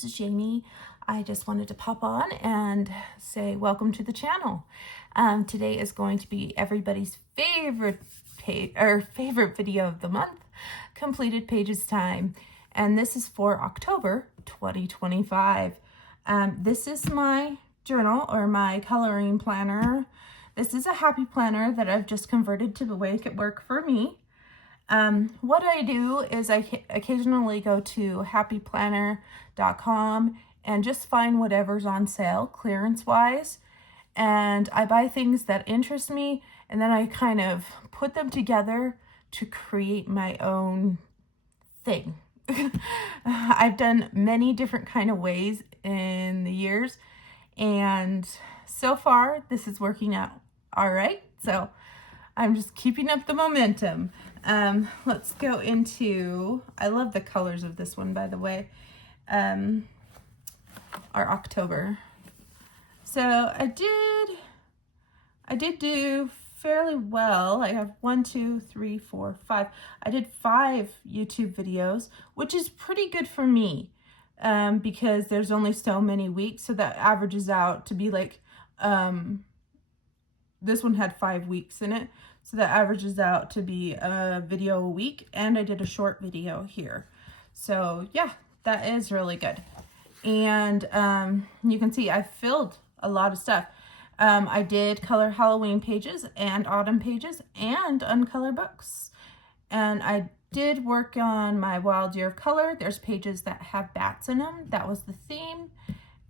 this is Jamie. I just wanted to pop on and say welcome to the channel. Today is going to be everybody's favorite video of the month, completed pages time, and this is for October 2025. This is my journal or my coloring planner. This is a happy planner that I've just converted to make it work for me. What I do is I occasionally go to happyplanner.com and just find whatever's on sale clearance wise, and I buy things that interest me, and then I kind of put them together to create my own thing. I've done many different kind of ways in the years, and so far this is working out all right, so I'm just keeping up the momentum. Let's go into, I love the colors of this one, by the way, our October. So I did do fairly well. I have 1, 2, 3, 4, 5. I did 5 YouTube videos, which is pretty good for me, because there's only so many weeks, so that averages out to be like, this one had 5 weeks in it, so that averages out to be a video a week, and I did a short video here. So yeah, that is really good. And you can see I filled a lot of stuff. I did color Halloween pages and autumn pages and uncolor books. And I did work on my Wild Year of Color. There's pages that have bats in them. That was the theme.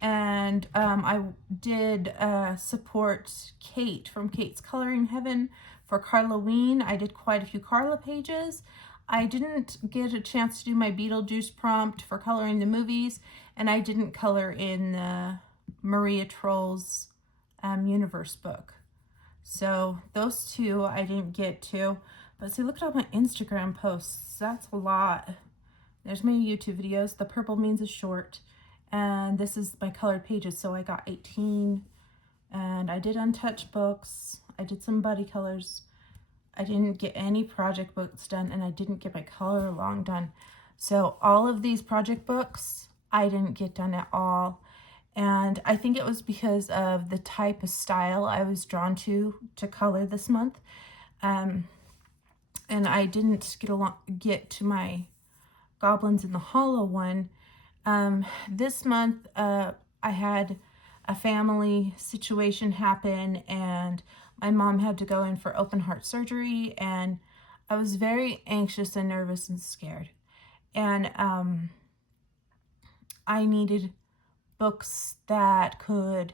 And I did support Kate from Kate's Coloring Heaven for Carloween. I did quite a few Carla pages. I didn't get a chance to do my Beetlejuice prompt for coloring the movies, and I didn't color in the Maria Troll's universe book. So those two I didn't get to. But see, look at all my Instagram posts. That's a lot. There's my YouTube videos. The purple means a short. And this is my colored pages, so I got 18. And I did untouched books. I did some buddy colors. I didn't get any project books done, and I didn't get my color along done. So all of these project books I didn't get done at all. And I think it was because of the type of style I was drawn to color this month. And I didn't get to my Goblins in the Hollow one. This month, I had a family situation happen, and my mom had to go in for open heart surgery, and I was very anxious and nervous and scared. And I needed books that could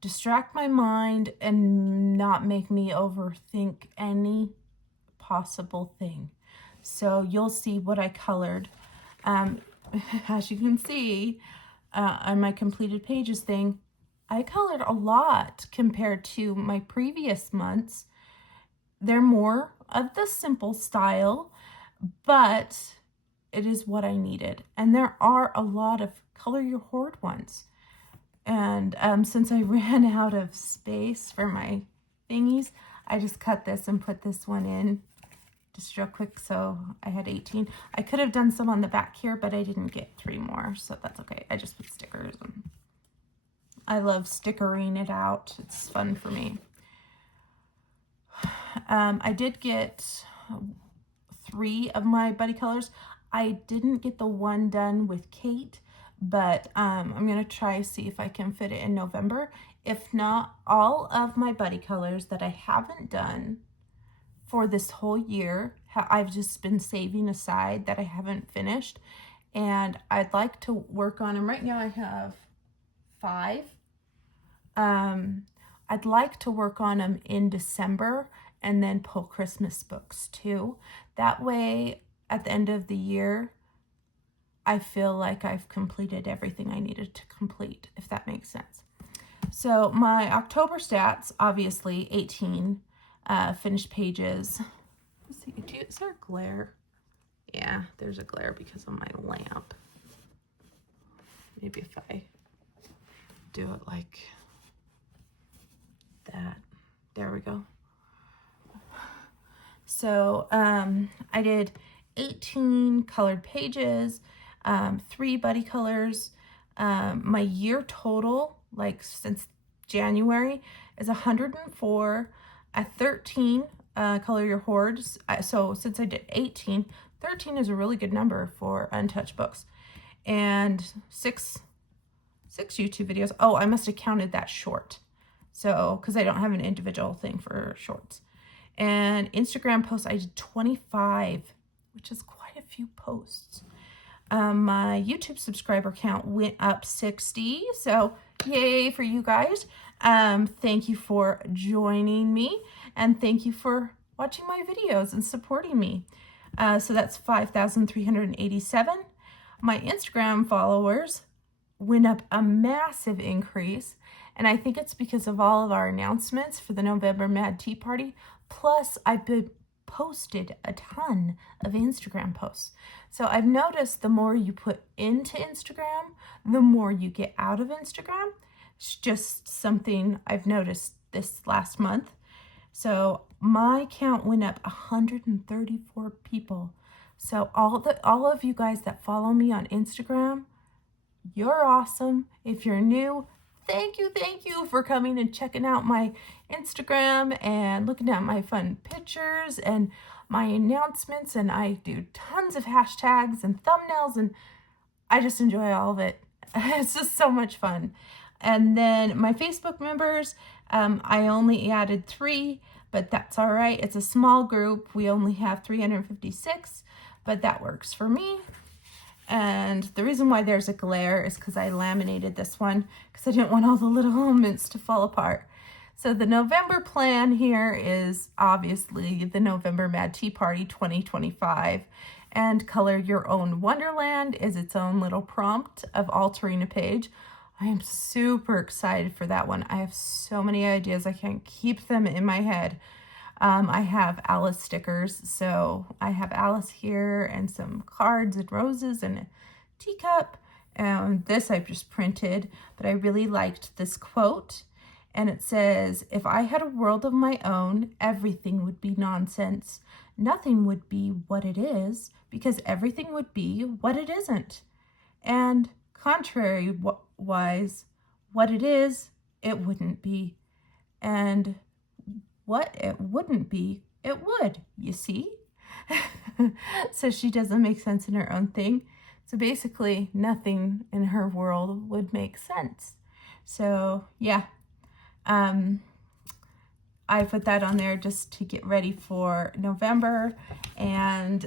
distract my mind and not make me overthink any possible thing. So you'll see what I colored. As you can see on my completed pages thing, I colored a lot compared to my previous months. They're more of the simple style, but it is what I needed. And there are a lot of color your hoard ones. And since I ran out of space for my thingies, I just cut this and put this one in just real quick. So I had 18. I could have done some on the back here, but I didn't get 3 more, so that's okay. I just put stickers on. I love stickering it out. It's fun for me. I did get 3 of my buddy colors. I didn't get the one done with Kate, but I'm going to try see if I can fit it in November. If not, all of my buddy colors that I haven't done for this whole year, I've just been saving aside that I haven't finished, and I'd like to work on them. Right now I have 5. I'd like to work on them in December and then pull Christmas books too. That way, at the end of the year, I feel like I've completed everything I needed to complete, if that makes sense. So my October stats, obviously 18 finished pages. Let's see, is there a glare? Yeah, there's a glare because of my lamp. Maybe if I do it like that. There we go. So I did 18 colored pages, 3 buddy colors, My year total, like since January, is 104 at 13. Color Your Hordes. So since I did 18, 13 is a really good number for untouched books. And six YouTube videos. Oh, I must have counted that short. So, because I don't have an individual thing for shorts. And Instagram posts, I did 25, which is quite a few posts. My YouTube subscriber count went up 60. So yay for you guys. Thank you for joining me. And thank you for watching my videos and supporting me. So that's 5,387. My Instagram followers went up a massive increase. And I think it's because of all of our announcements for the November Mad Tea Party. Plus, I've been posted a ton of Instagram posts. So I've noticed the more you put into Instagram, the more you get out of Instagram. It's just something I've noticed this last month. So my count went up 134 people. So all of you guys that follow me on Instagram, you're awesome. If you're new, thank you for coming and checking out my Instagram and looking at my fun pictures and my announcements. And I do tons of hashtags and thumbnails, and I just enjoy all of it. It's just so much fun. And then my Facebook members, I only added 3, but that's all right. It's a small group. We only have 356, but that works for me. And the reason why there's a glare is because I laminated this one because I didn't want all the little elements to fall apart. So the November plan here is obviously the November Mad Tea Party 2025. And Color Your Own Wonderland is its own little prompt of altering a page. I am super excited for that one. I have so many ideas. I can't keep them in my head. I have Alice stickers, so I have Alice here and some cards and roses and a teacup. And this I've just printed, but I really liked this quote. And it says, "If I had a world of my own, everything would be nonsense. Nothing would be what it is, because everything would be what it isn't. And contrary-wise, what it is, it wouldn't be. And what it wouldn't be, it would, you see?" So she doesn't make sense in her own thing. So basically, nothing in her world would make sense. So yeah, I put that on there just to get ready for November. And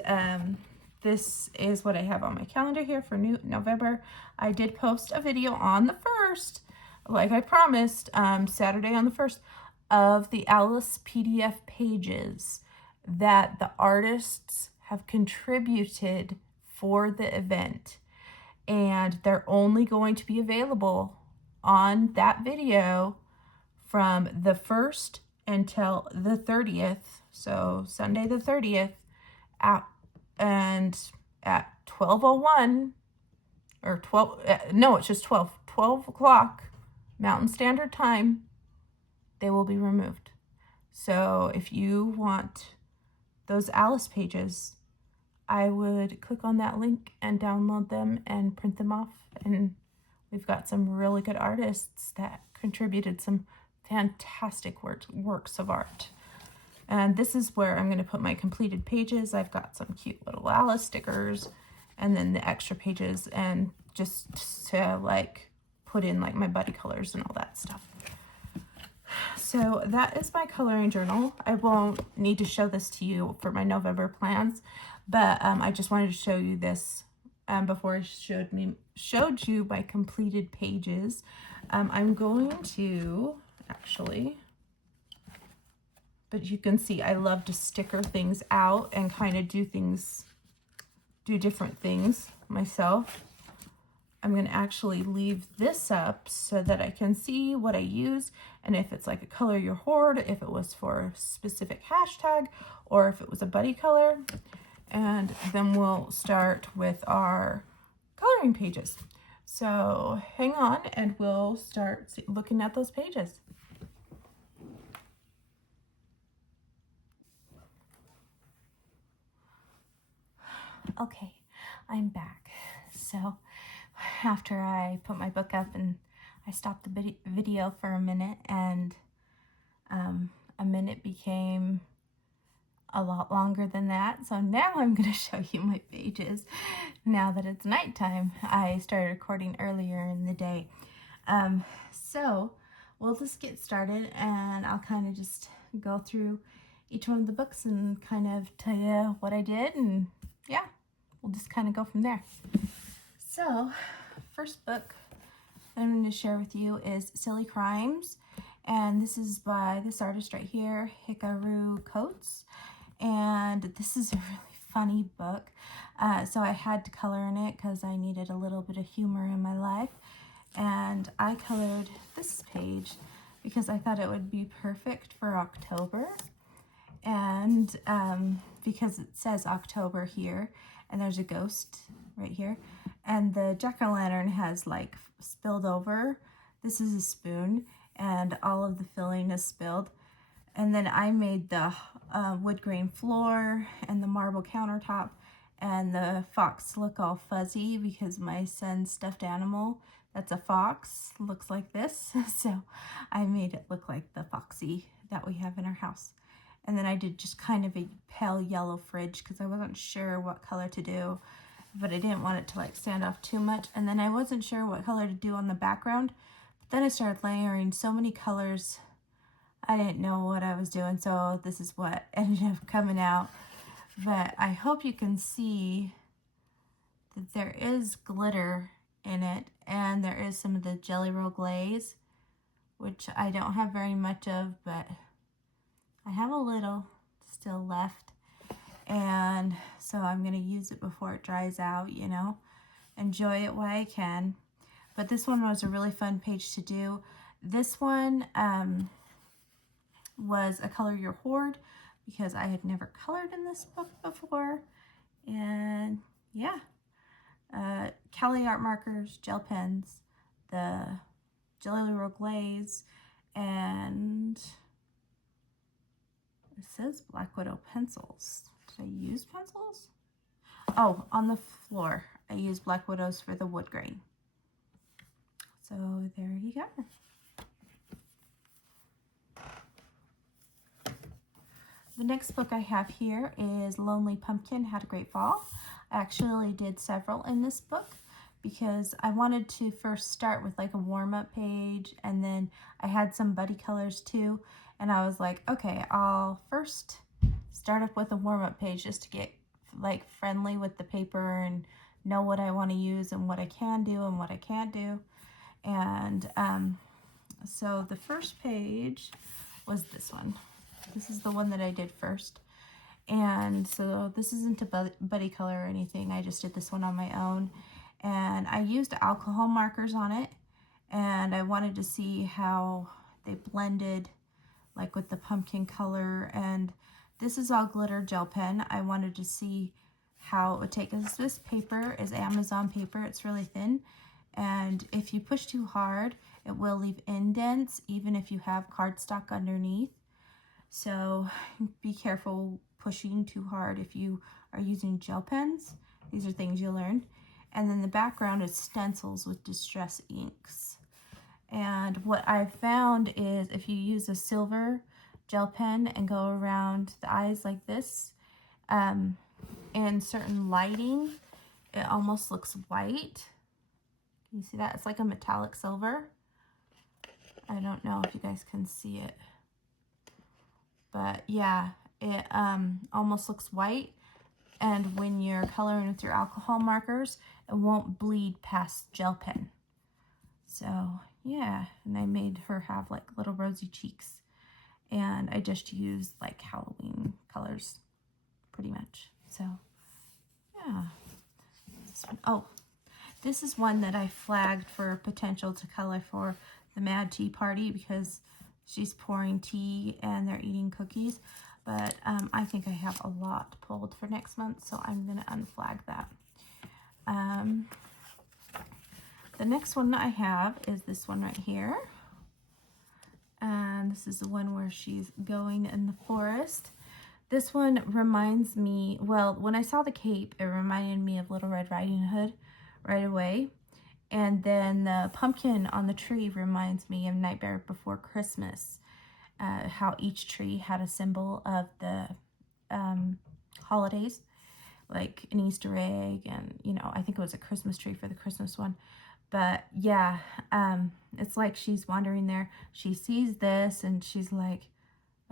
this is what I have on my calendar here for November. I did post a video on the 1st, like I promised, Saturday on the 1st, of the Alice PDF pages that the artists have contributed for the event. And they're only going to be available on that video from the 1st until the 30th. So Sunday the 30th at 12:01 or 12, no, it's just 12 o'clock Mountain Standard Time, they will be removed. So if you want those Alice pages, I would click on that link and download them and print them off. And we've got some really good artists that contributed some fantastic works of art. And this is where I'm going to put my completed pages. I've got some cute little Alice stickers and then the extra pages, and just to like put in like my buddy colors and all that stuff. So that is my coloring journal. I won't need to show this to you for my November plans, but I just wanted to show you this before I showed you my completed pages. I'm going to actually, but you can see I love to sticker things out and kind of do different things myself. I'm going to actually leave this up so that I can see what I use, and if it's like a Color Your Horde, if it was for a specific hashtag, or if it was a buddy color. And then we'll start with our coloring pages. So hang on and we'll start looking at those pages. Okay, I'm back. So after I put my book up, and I stopped the video for a minute, and a minute became a lot longer than that. So now I'm going to show you my pages now that it's nighttime. I started recording earlier in the day. So we'll just get started, and I'll kind of just go through each one of the books and kind of tell you what I did, and yeah, we'll just kind of go from there. So first book I'm going to share with you is Silly Crimes, and this is by this artist right here, Hikaru Coates, and this is a really funny book. So I had to color in it because I needed a little bit of humor in my life, and I colored this page because I thought it would be perfect for October, and because it says October here, and there's a ghost right here, and the jack-o'-lantern has like spilled over. This is a spoon, and all of the filling is spilled. And then I made the wood grain floor and the marble countertop, and the fox look all fuzzy because my son's stuffed animal, that's a fox, looks like this. So I made it look like the foxy that we have in our house. And then I did just kind of a pale yellow fridge because I wasn't sure what color to do, but I didn't want it to like stand off too much. And then I wasn't sure what color to do on the background, but then I started layering so many colors, I didn't know what I was doing, so this is what ended up coming out. But I hope you can see that there is glitter in it, and there is some of the Jelly Roll glaze, which I don't have very much of, but I have a little still left, and so I'm going to use it before it dries out, you know, enjoy it while I can. But this one was a really fun page to do. This one was a Color Your Hoard because I had never colored in this book before, and yeah, Cali art markers, gel pens, the Jelly Roll glaze, and it says Black Widow pencils. Did I use pencils? Oh, on the floor I used Black Widows for the wood grain. So there you go. The next book I have here is Lonely Pumpkin Had a Great Fall. I actually did several in this book because I wanted to first start with like a warm-up page, and then I had some buddy colors too, and I was like, okay, I'll first start up with a warm-up page just to get like friendly with the paper and know what I want to use and what I can do and what I can't do. And so the first page was this one. This is the one that I did first. And so this isn't a buddy color or anything. I just did this one on my own. And I used alcohol markers on it. And I wanted to see how they blended like with the pumpkin color. And this is all glitter gel pen. I wanted to see how it would take. This paper is Amazon paper. It's really thin. And if you push too hard, it will leave indents even if you have cardstock underneath. So be careful pushing too hard if you are using gel pens. These are things you learned. And then the background is stencils with distress inks. And what I found is if you use a silver gel pen and go around the eyes like this, in certain lighting, it almost looks white. Can you see that? It's like a metallic silver. I don't know if you guys can see it. But yeah, it almost looks white, and when you're coloring with your alcohol markers, it won't bleed past gel pen. So yeah, and I made her have like little rosy cheeks, and I just used like Halloween colors pretty much. So yeah, this is one that I flagged for potential to color for the Mad Tea Party because she's pouring tea and they're eating cookies, but I think I have a lot pulled for next month, so I'm going to unflag that. The next one that I have is this one right here. And this is the one where she's going in the forest. This one reminds me, well, when I saw the cape, it reminded me of Little Red Riding Hood right away. And then the pumpkin on the tree reminds me of Nightmare Before Christmas, how each tree had a symbol of the holidays, like an Easter egg, and, you know, I think it was a Christmas tree for the Christmas one. But yeah, it's like she's wandering there. She sees this and she's like,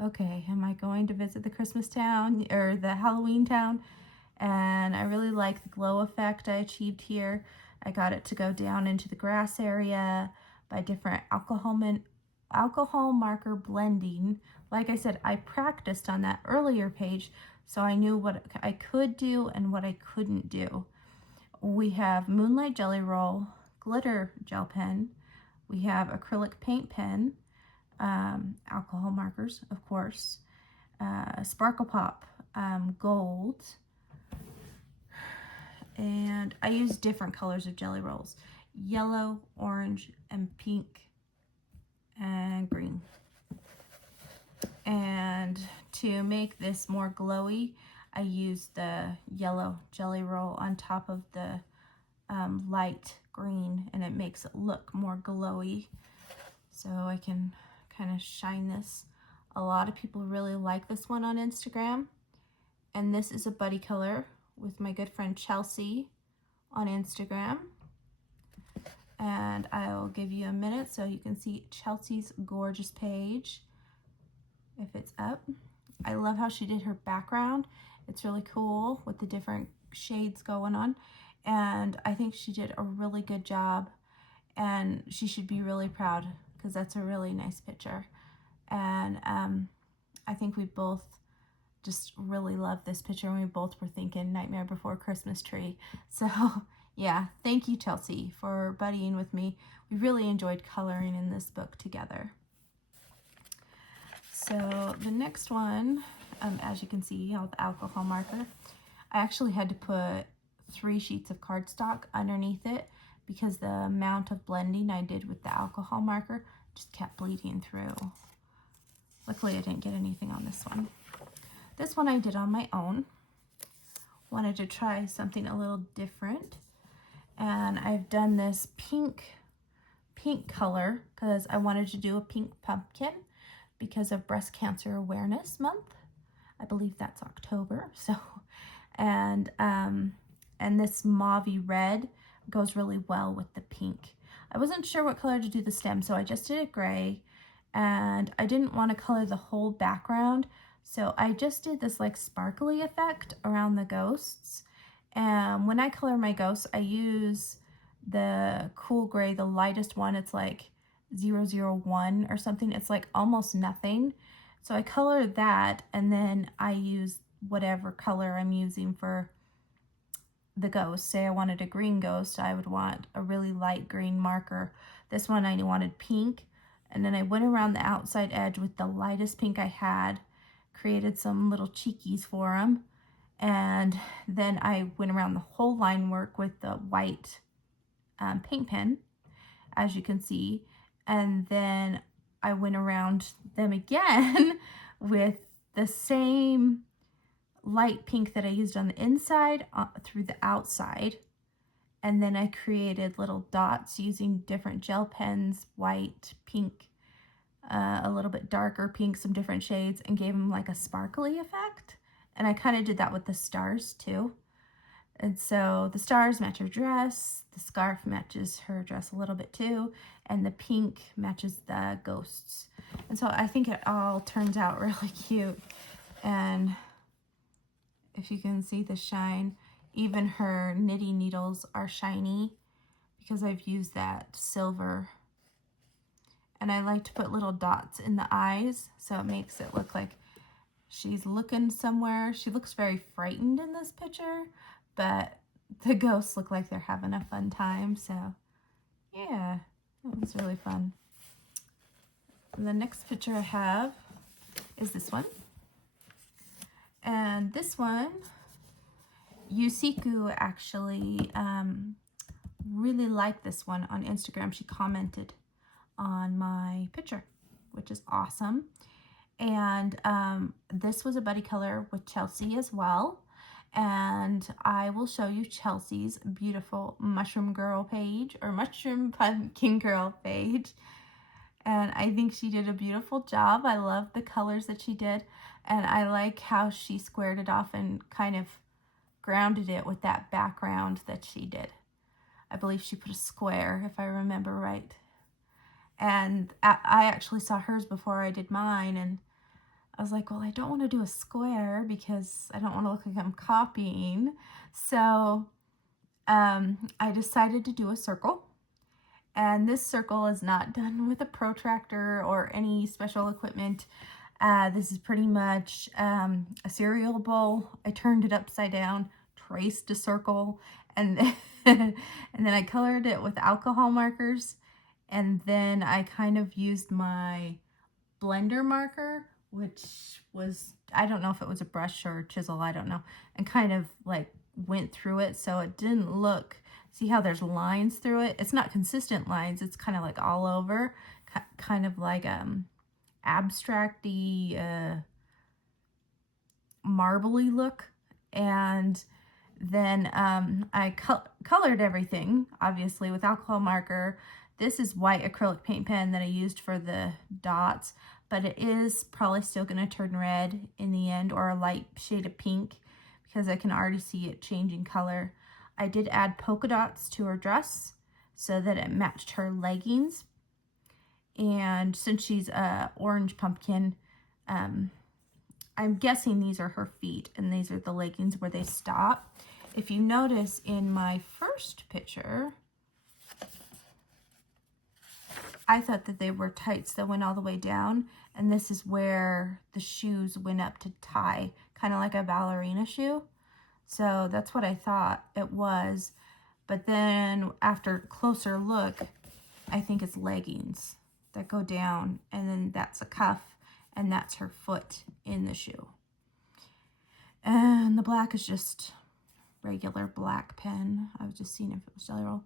okay, am I going to visit the Christmas town or the Halloween town? And I really like the glow effect I achieved here. I got it to go down into the grass area by different alcohol marker blending. Like I said, I practiced on that earlier page, so I knew what I could do and what I couldn't do. We have Moonlight Jelly Roll, glitter gel pen. We have acrylic paint pen, alcohol markers, of course, Sparkle Pop, gold, and I use different colors of jelly rolls: yellow, orange, and pink, and green. And to make this more glowy, I use the yellow jelly roll on top of the light green, and it makes it look more glowy. So I can kind of shine this. A lot of people really like this one on Instagram. And this is a buddy color with my good friend Chelsea on Instagram. And I'll give you a minute so you can see Chelsea's gorgeous page, if it's up. I love how she did her background. It's really cool with the different shades going on. And I think she did a really good job, and she should be really proud because that's a really nice picture. And I think we both just really love this picture, and we both were thinking Nightmare Before Christmas tree. So yeah, thank you, Chelsea, for buddying with me. We really enjoyed coloring in this book together. So the next one, as you can see, the alcohol marker, I actually had to put 3 sheets of cardstock underneath it because the amount of blending I did with the alcohol marker just kept bleeding through. Luckily, I didn't get anything on this one. This one I did on my own. Wanted to try something a little different. And I've done this pink color because I wanted to do a pink pumpkin because of Breast Cancer Awareness Month. I believe that's October. So, and this mauvey red goes really well with the pink. I wasn't sure what color to do the stem, so I just did a gray, and I didn't want to color the whole background, so I just did this like sparkly effect around the ghosts. And when I color my ghosts, I use the cool gray, the lightest one. It's like 001 or something. It's like almost nothing. So I color that, and then I use whatever color I'm using for the ghost. Say I wanted a green ghost, I would want a really light green marker. This one I wanted pink, and then I went around the outside edge with the lightest pink I had, created some little cheekies for them, and then I went around the whole line work with the white paint pen, as you can see, and then I went around them again with the same light pink that I used on the inside through the outside, and then I created little dots using different gel pens, white, pink, a little bit darker pink, some different shades, and gave them like a sparkly effect. And I kind of did that with the stars too. And so the stars match her dress, the scarf matches her dress a little bit too, and the pink matches the ghosts. And so I think it all turns out really cute. And if you can see the shine, even her knitting needles are shiny because I've used that silver. And I like to put little dots in the eyes, so it makes it look like she's looking somewhere. She looks very frightened in this picture, but the ghosts look like they're having a fun time. So yeah, that was really fun. And the next picture I have is this one. And this one, Yusiku actually really liked this one on Instagram. She commented on my picture, which is awesome. And this was a buddy color with Chelsea as well. and I will show you Chelsea's beautiful Mushroom Girl page, or Mushroom Pumpkin Girl page. And I think she did a beautiful job. I love the colors that she did, and I like how she squared it off and kind of grounded it with that background that she did. I believe she put a square, if I remember right. And I actually saw hers before I did mine, and I was like, well, I don't want to do a square because I don't want to look like I'm copying. So I decided to do a circle. And this circle is not done with a protractor or any special equipment. This is pretty much a cereal bowl. I turned it upside down, traced a circle, and then, and then I colored it with alcohol markers. And then I kind of used my blender marker, which was, I don't know if it was a brush or a chisel, I don't know, and kind of like went through it so it didn't look, see how there's lines through it? It's not consistent lines, it's kind of like all over, kind of like abstract-y, marbly look. And then I colored everything, obviously, with alcohol marker. This is white acrylic paint pen that I used for the dots, but it is probably still going to turn red in the end, or a light shade of pink, because I can already see it changing color. I did add polka dots to her dress so that it matched her leggings. And since she's a orange pumpkin, I'm guessing these are her feet, and these are the leggings where they stop. If you notice in my first picture, I thought that they were tights that went all the way down, and this is where the shoes went up to tie, kind of like a ballerina shoe. So that's what I thought it was. But then after closer look, I think it's leggings that go down, and then that's a cuff, and that's her foot in the shoe. And the black is just regular black pen. I was just seeing if it was Jelly Roll.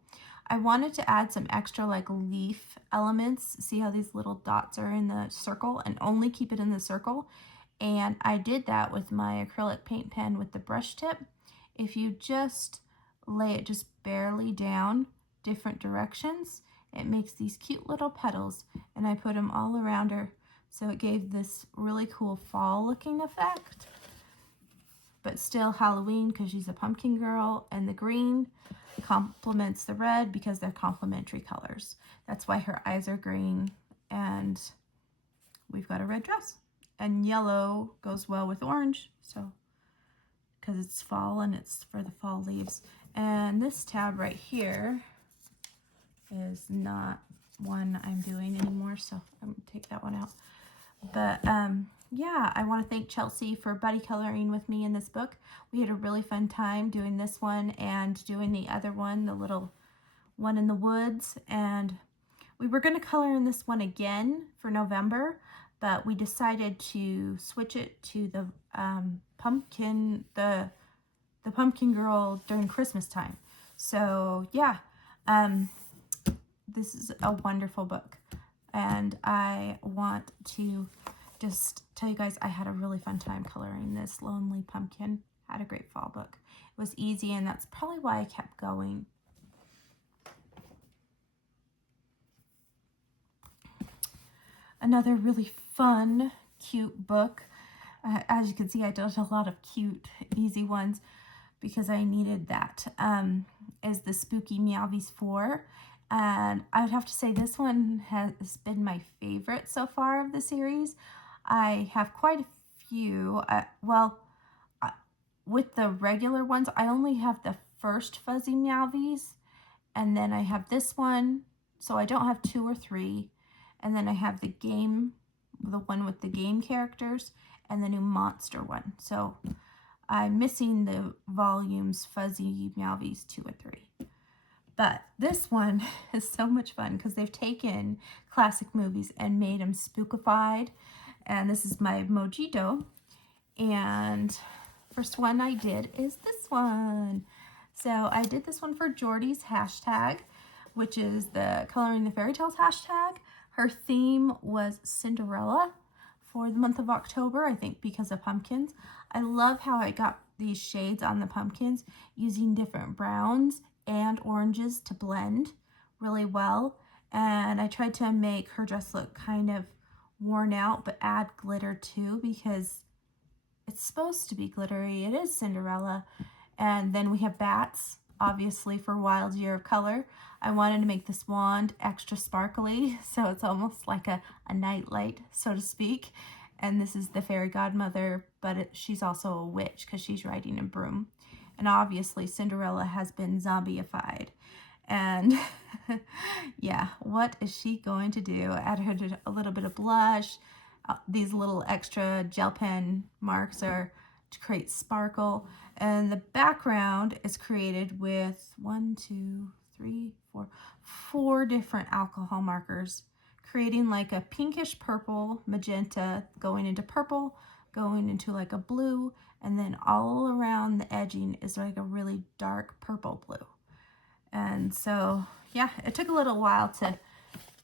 I wanted to add some extra like leaf elements. See how these little dots are in the circle, and only keep it in the circle. And I did that with my acrylic paint pen with the brush tip. If you just lay it just barely down different directions, it makes these cute little petals, and I put them all around her. So it gave this really cool fall looking effect, but still Halloween because she's a pumpkin girl, and the green complements the red because they're complementary colors. That's why her eyes are green, and we've got a red dress, and yellow goes well with orange, so because it's fall and it's for the fall leaves. And this tab right here is not one I'm doing anymore, so I'm gonna take that one out. But yeah, I want to thank Chelsea for buddy coloring with me in this book. We had a really fun time doing this one and doing the other one, the little one in the woods. And we were going to color in this one again for November, but we decided to switch it to the pumpkin girl during Christmas time. So yeah, this is a wonderful book, and I want to just tell you guys I had a really fun time coloring this Lonely Pumpkin. Had a great fall book. It was easy, and that's probably why I kept going. Another really fun, cute book. As you can see, I did a lot of cute, easy ones because I needed that. Is the Spooky Meowies 4. And I would have to say this one has been my favorite so far of the series. I have quite a few. With the regular ones, I only have the first Fuzzy Meowies, and then I have this one, so I don't have 2 or 3. And then I have the one with the game characters, and the new monster one. So I'm missing the volumes Fuzzy Meowies 2 and 3. But this one is so much fun because they've taken classic movies and made them spookified. And this is my Mojito. And first one I did is this one. So I did this one for Jordy's hashtag, which is the Coloring the Fairy Tales hashtag. Her theme was Cinderella for the month of October, I think because of pumpkins. I love how I got these shades on the pumpkins using different browns and oranges to blend really well. And I tried to make her dress look kind of worn out, but add glitter too, because it's supposed to be glittery. It is Cinderella. And then we have bats, obviously, for Wild Year of Color. I wanted to make this wand extra sparkly, so it's almost like a night light, so to speak. And this is the fairy godmother, but she's also a witch because she's riding a broom. And obviously Cinderella has been zombieified. And yeah, what is she going to do? Add her a little bit of blush. These little extra gel pen marks are to create sparkle. And the background is created with 4 different alcohol markers, creating like a pinkish purple, magenta, going into purple, going into like a blue, and then all around the edging is like a really dark purple blue. And so, yeah, it took a little while to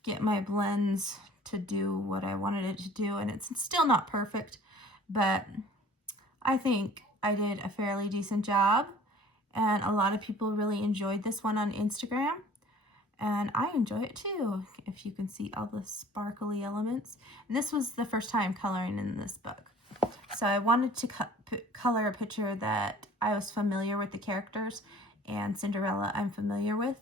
get my blends to do what I wanted it to do, and it's still not perfect, but I think I did a fairly decent job, and a lot of people really enjoyed this one on Instagram. And I enjoy it too, if you can see all the sparkly elements. And this was the first time coloring in this book. So I wanted to color a picture that I was familiar with the characters, and Cinderella I'm familiar with.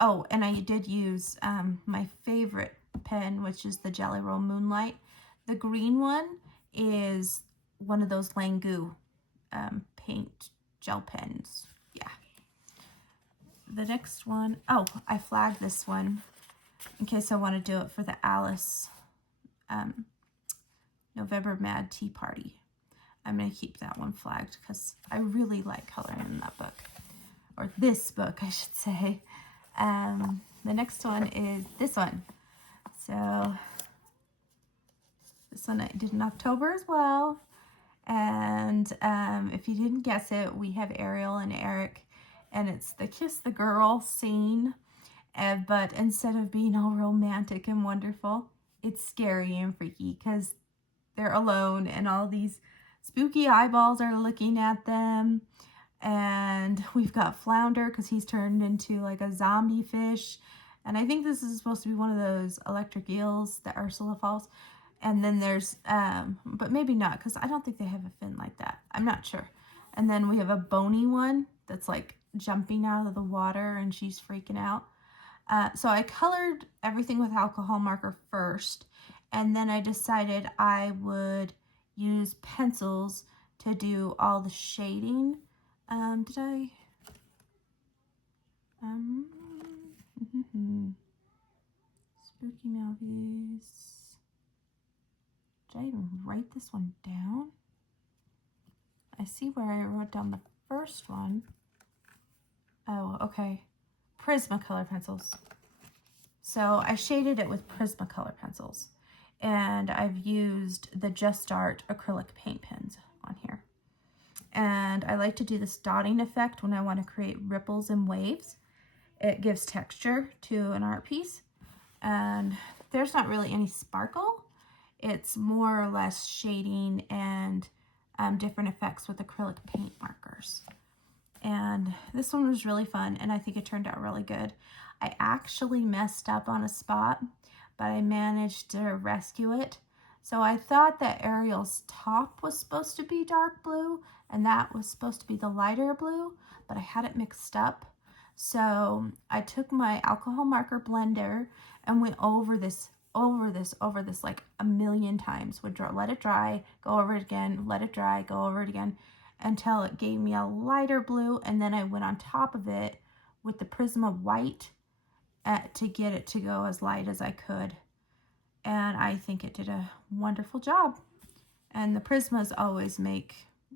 Oh, and I did use my favorite pen, which is the Jelly Roll Moonlight. The green one is one of those Langu paint gel pens. Yeah. The next one, oh, I flagged this one in case I want to do it for the Alice November Mad Tea Party. I'm going to keep that one flagged because I really like coloring in that book, or this book, I should say. The next one is this one. So this one I did in October as well. And if you didn't guess it, we have Ariel and Eric. And it's the Kiss the Girl scene, but instead of being all romantic and wonderful, it's scary and freaky because they're alone and all these spooky eyeballs are looking at them. And we've got Flounder because he's turned into like a zombie fish. And I think this is supposed to be one of those electric eels that Ursula falls. And then there's, but maybe not, because I don't think they have a fin like that. I'm not sure. And then we have a bony one that's like jumping out of the water and she's freaking out. So I colored everything with alcohol marker first, and then I decided I would use pencils to do all the shading. Spooky movies. Did I even write this one down? I see where I wrote down the first one. Oh, okay. Prismacolor pencils. So I shaded it with Prismacolor pencils. And I've used the Just Art acrylic paint pens on here. And I like to do this dotting effect when I want to create ripples and waves. It gives texture to an art piece. And there's not really any sparkle. It's more or less shading and different effects with acrylic paint markers. And this one was really fun, and I think it turned out really good. I actually messed up on a spot, but I managed to rescue it. So I thought that Ariel's top was supposed to be dark blue, and that was supposed to be the lighter blue, but I had it mixed up. So I took my alcohol marker blender and went over this like a million times. Would let it dry, go over it again, let it dry, go over it again, until it gave me a lighter blue, and then I went on top of it with the Prisma white to get it to go as light as I could. And I think it did a wonderful job. And the Prismas always make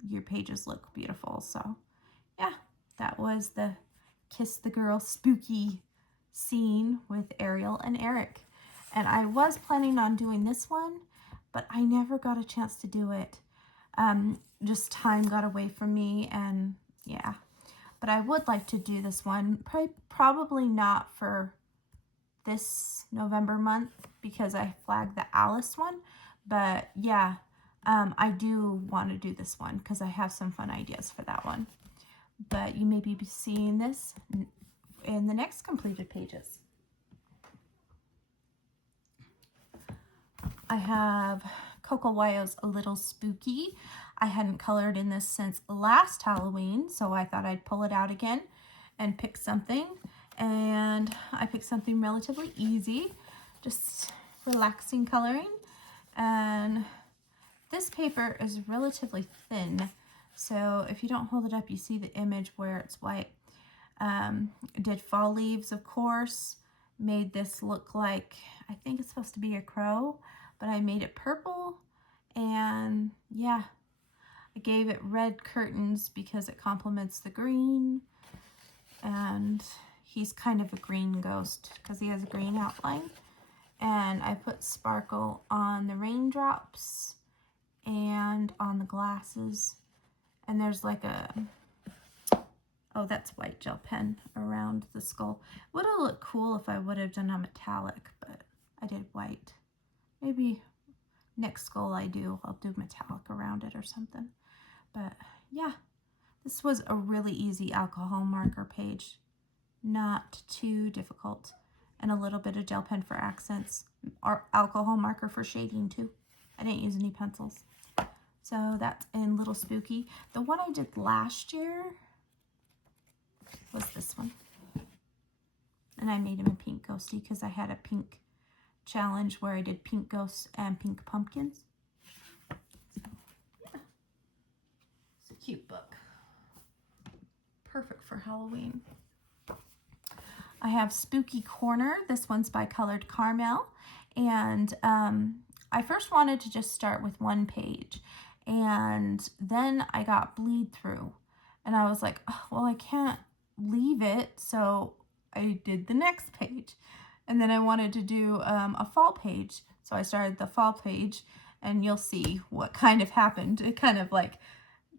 your pages look beautiful. So yeah, that was the Kiss the Girl spooky scene with Ariel and Eric. And I was planning on doing this one, but I never got a chance to do it. Just time got away from me, and yeah. But I would like to do this one, probably not for this November month because I flagged the Alice one. But yeah, I do want to do this one because I have some fun ideas for that one. But you may be seeing this in the next completed pages. I have Coco Wyo's A Little Spooky. I hadn't colored in this since last Halloween, so I thought I'd pull it out again and pick something. And I picked something relatively easy, just relaxing coloring. And this paper is relatively thin, so if you don't hold it up, you see the image where it's white. Did fall leaves, of course. Made this look like, I think it's supposed to be a crow, but I made it purple. And yeah, I gave it red curtains because it complements the green. And he's kind of a green ghost because he has a green outline. And I put sparkle on the raindrops and on the glasses. And there's like a, oh, that's white gel pen around the skull. Would have looked cool if I would have done a metallic, but I did white. Maybe next skull I'll do metallic around it or something. But yeah, this was a really easy alcohol marker page. Not too difficult. And a little bit of gel pen for accents, or alcohol marker for shading too. I didn't use any pencils. So that's in Little Spooky. The one I did last year was this one. And I made him a pink ghosty because I had a pink challenge where I did pink ghosts and pink pumpkins. So, yeah. It's a cute book. Perfect for Halloween. I have Spooky Corner. This one's by Colored Caramel. And I first wanted to just start with one page. And then I got bleed through. And I was like, oh, well, I can't leave it. So I did the next page. And then I wanted to do a fall page. So I started the fall page. And you'll see what kind of happened. It kind of like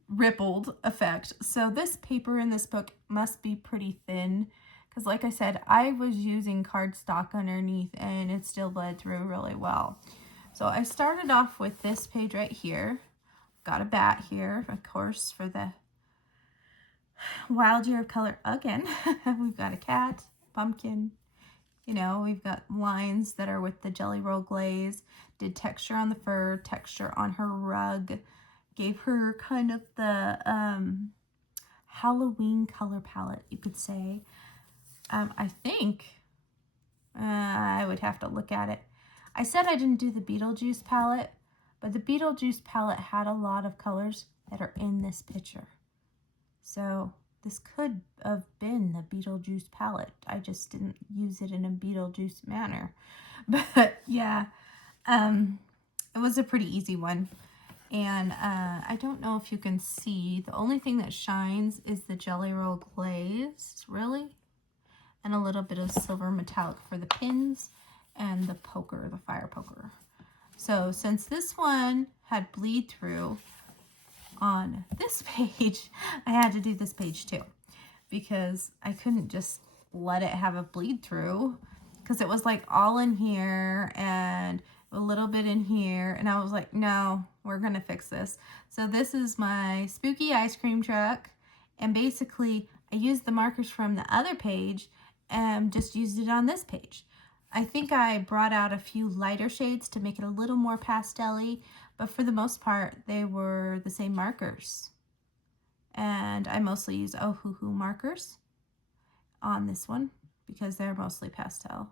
rippled effect. So this paper in this book must be pretty thin. Because like I said, I was using cardstock underneath and it still bled through really well. So I started off with this page right here. Got a bat here, of course, for the wild year of color again. We've got a cat, pumpkin. You know, we've got lines that are with the Jelly Roll glaze. Did texture on the fur, texture on her rug. Gave her kind of the Halloween color palette, you could say. I think I would have to look at it. I said I didn't do the Beetlejuice palette, but the Beetlejuice palette had a lot of colors that are in this picture. So this could have been the Beetlejuice palette. I just didn't use it in a Beetlejuice manner. But yeah, it was a pretty easy one. And I don't know if you can see, the only thing that shines is the Jelly Roll glaze, really. And a little bit of silver metallic for the pins and the poker, the fire poker. So since this one had bleed through on this page, I had to do this page too, because I couldn't just let it have a bleed through, because it was like all in here and a little bit in here. And I was like, no, we're going to fix this. So this is my spooky ice cream truck. And basically I used the markers from the other page and just used it on this page. I think I brought out a few lighter shades to make it a little more pastel-y, but for the most part, they were the same markers. And I mostly use Ohuhu markers on this one because they're mostly pastel.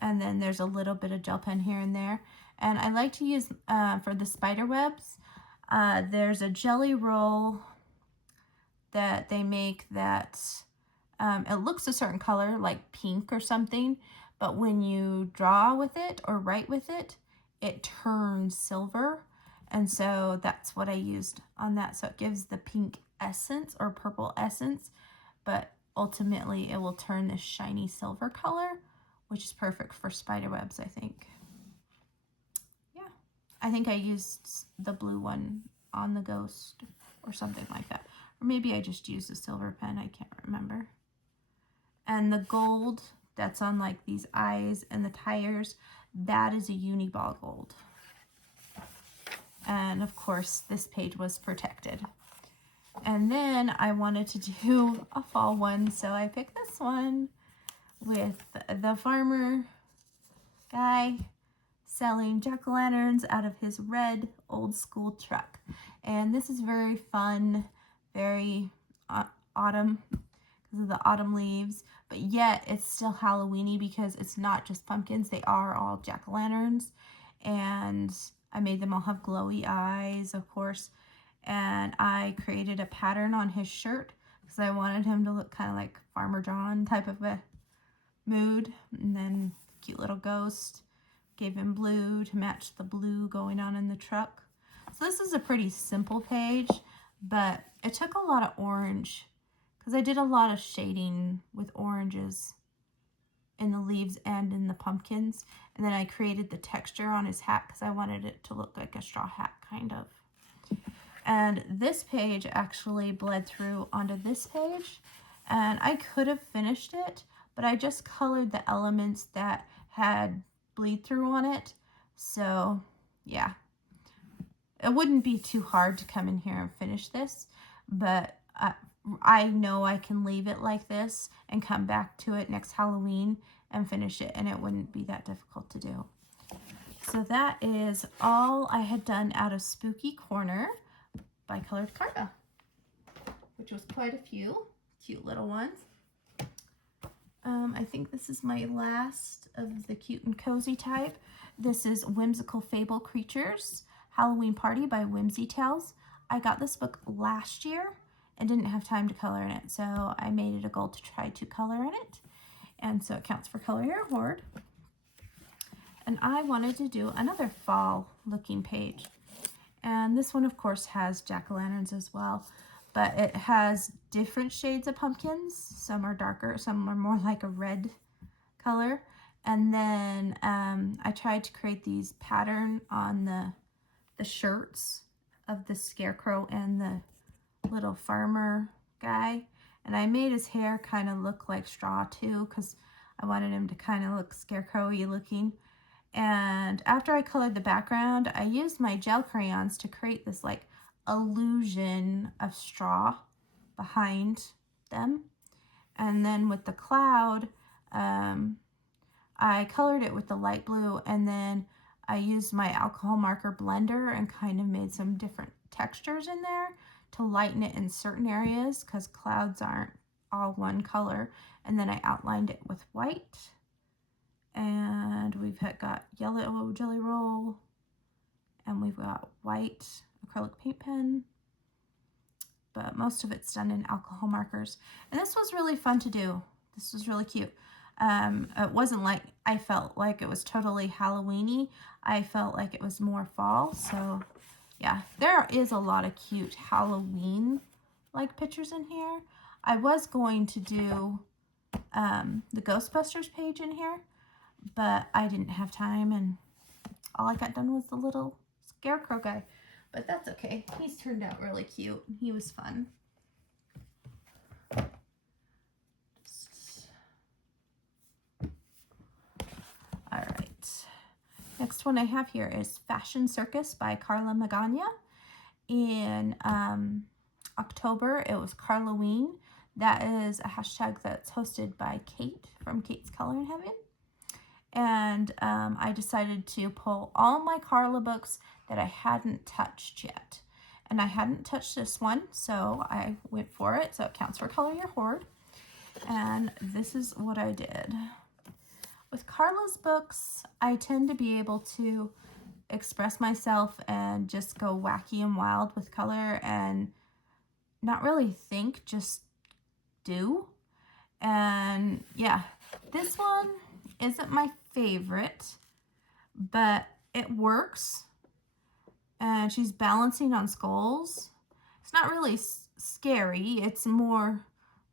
And then there's a little bit of gel pen here and there. And I like to use, for the spider webs, there's a Jelly Roll that they make that it looks a certain color, like pink or something, but when you draw with it or write with it, it turns silver. And so that's what I used on that. So it gives the pink essence or purple essence, but ultimately it will turn this shiny silver color, which is perfect for spider webs, I think. Yeah, I think I used the blue one on the ghost or something like that. Or maybe I just used a silver pen, I can't remember. And the gold that's on like these eyes and the tires, that is a Uniball gold. And of course, this page was protected. And then I wanted to do a fall one, so I picked this one with the farmer guy selling jack-o'-lanterns out of his red old school truck. And this is very fun, very autumn because of the autumn leaves, but yet it's still Halloween-y because it's not just pumpkins, they are all jack-o'-lanterns. And I made them all have glowy eyes, of course. And I created a pattern on his shirt because I wanted him to look kind of like Farmer John type of a mood. And then cute little ghost. Gave him blue to match the blue going on in the truck. So this is a pretty simple page, but it took a lot of orange because I did a lot of shading with oranges in the leaves and in the pumpkins. And then I created the texture on his hat because I wanted it to look like a straw hat, kind of. And this page actually bled through onto this page. And I could have finished it, but I just colored the elements that had bleed through on it. So yeah, it wouldn't be too hard to come in here and finish this, but I know I can leave it like this and come back to it next Halloween and finish it, and it wouldn't be that difficult to do. So that is all I had done out of Spooky Corner by Colored Carta, which was quite a few cute little ones. I think this is my last of the cute and cozy type. This is Whimsical Fable Creatures, Halloween Party by Whimsy Tales. I got this book last year and didn't have time to color in it, so I made it a goal to try to color in it. And so it counts for Color Your Hoard. And I wanted to do another fall looking page. And this one, of course, has jack-o'-lanterns as well. But it has different shades of pumpkins. Some are darker, some are more like a red color. And then I tried to create these pattern on the shirts of the scarecrow and the little farmer guy. And I made his hair kind of look like straw too, because I wanted him to kind of look scarecrow-y looking. And after I colored the background, I used my gel crayons to create this like illusion of straw behind them. And then with the cloud, I colored it with the light blue, and then I used my alcohol marker blender and kind of made some different textures in there to lighten it in certain areas because clouds aren't all one color. And then I outlined it with white. And we've got yellow jelly roll, and we've got white acrylic paint pen, but most of it's done in alcohol markers. And this was really fun to do. This was really cute. It wasn't like I felt like it was totally Halloween-y. I felt like it was more fall. So yeah, there is a lot of cute Halloween-like pictures in here. I was going to do the Ghostbusters page in here, but I didn't have time, and all I got done was the little scarecrow guy. But that's okay. He's turned out really cute. He was fun. All right. Next one I have here is Fashion Circus by Carla Magana. In October, it was Carloween. That is a hashtag that's hosted by Kate from Kate's Color in Heaven. And I decided to pull all my Carla books that I hadn't touched yet. And I hadn't touched this one, so I went for it. So it counts for Color Your Hoard. And this is what I did. With Carla's books, I tend to be able to express myself and just go wacky and wild with color and not really think, just do. And yeah, this one isn't my favorite, but it works. And she's balancing on skulls. It's not really scary. It's more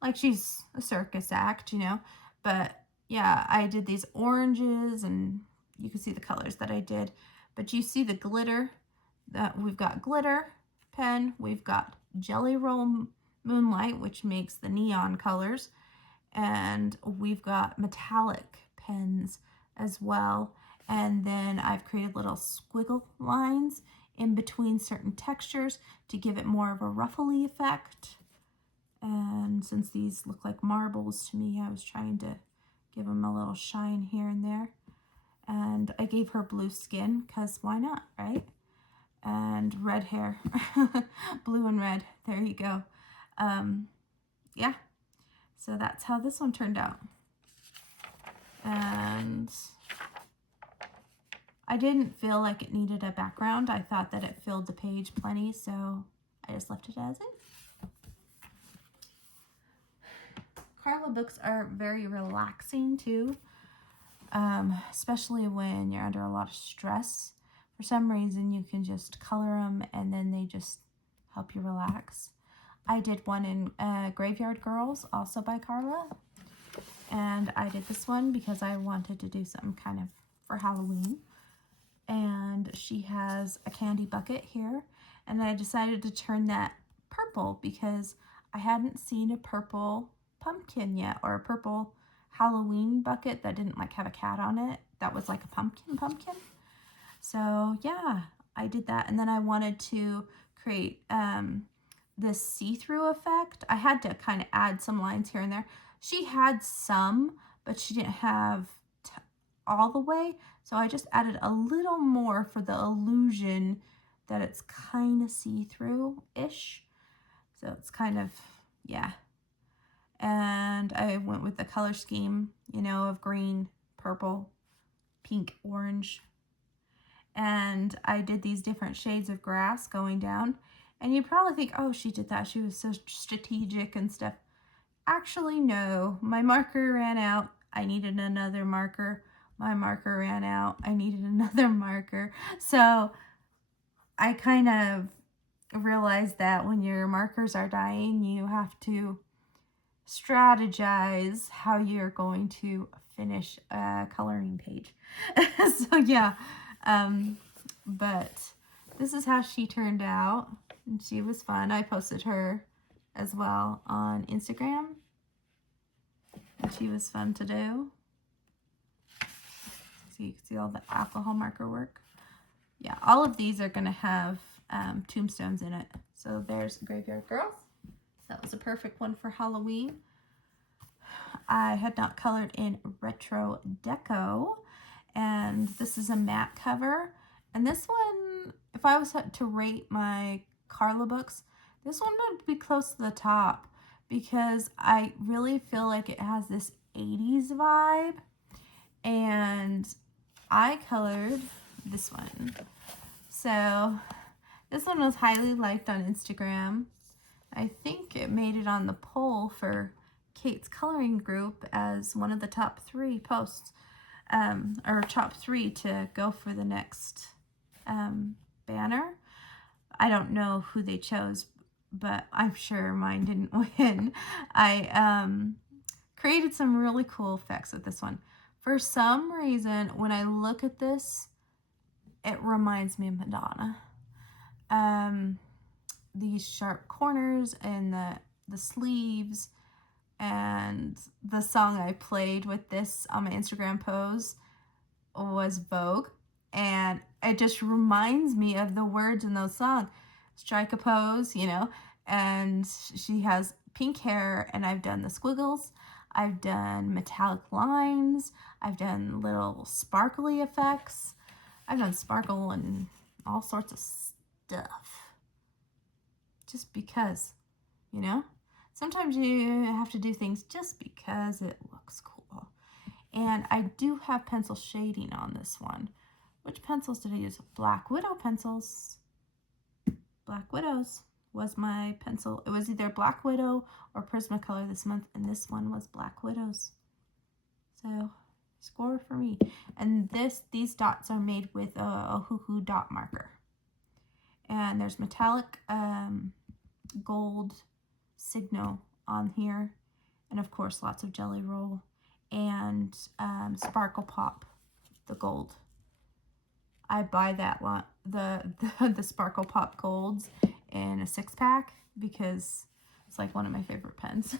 like she's a circus act, you know. But yeah, I did these oranges, and you can see the colors that I did. But you see the glitter, that we've got glitter pen, we've got Jelly Roll Moonlight, which makes the neon colors, and we've got metallic pens as well. And then I've created little squiggle lines in between certain textures to give it more of a ruffly effect. And since these look like marbles to me, I was trying to give them a little shine here and there. And I gave her blue skin, because why not, right? And red hair. Blue and red. There you go. Yeah. So that's how this one turned out. And I didn't feel like it needed a background. I thought that it filled the page plenty, so I just left it as is. Carla books are very relaxing too, especially when you're under a lot of stress. For some reason, you can just color them and then they just help you relax. I did one in Graveyard Girls, also by Carla. And I did this one because I wanted to do something kind of for Halloween. And she has a candy bucket here. And I decided to turn that purple because I hadn't seen a purple pumpkin yet, or a purple Halloween bucket that didn't like have a cat on it. That was like a pumpkin. So yeah, I did that. And then I wanted to create this see-through effect. I had to kind of add some lines here and there. She had some, but she didn't have all the way. So I just added a little more for the illusion that it's kind of see-through-ish. So it's kind of, yeah. And I went with the color scheme, you know, of green, purple, pink, orange. And I did these different shades of grass going down. And you probably think, oh, she did that. She was so strategic and stuff. Actually, no. My marker ran out. I needed another marker. My marker ran out. I needed another marker. So I kind of realized that when your markers are dying, you have to strategize how you're going to finish a coloring page. So yeah, but this is how she turned out, and she was fun. I posted her as well on Instagram, and she was fun to do. So you can see all the alcohol marker work. Yeah, all of these are going to have tombstones in it. So there's Graveyard Girls. That was a perfect one for Halloween. I had not colored in Retro Deco, and this is a matte cover. And this one, if I was to rate my Carla books, this one would be close to the top because I really feel like it has this 80s vibe. And I colored this one. So this one was highly liked on Instagram. I think it made it on the poll for Kate's coloring group as one of the top 3 posts, or top 3 to go for the next banner. I don't know who they chose, but I'm sure mine didn't win. I created some really cool effects with this one. For some reason, when I look at this, it reminds me of Madonna. These sharp corners and the sleeves, and the song I played with this on my Instagram pose was Vogue, and it just reminds me of the words in those songs. Strike a pose, you know, and she has pink hair, and I've done the squiggles, I've done metallic lines, I've done little sparkly effects, I've done sparkle and all sorts of stuff. Just because, you know? Sometimes you have to do things just because it looks cool. And I do have pencil shading on this one. Which pencils did I use? Black Widow pencils. Black Widows was my pencil. It was either Black Widow or Prismacolor this month, and this one was Black Widows. So, score for me. And these dots are made with a Yahoo dot marker. And there's metallic gold signal on here, and of course lots of Jelly Roll and Sparkle Pop, the gold. I buy that lot, the Sparkle Pop golds in a 6-pack because it's like one of my favorite pens.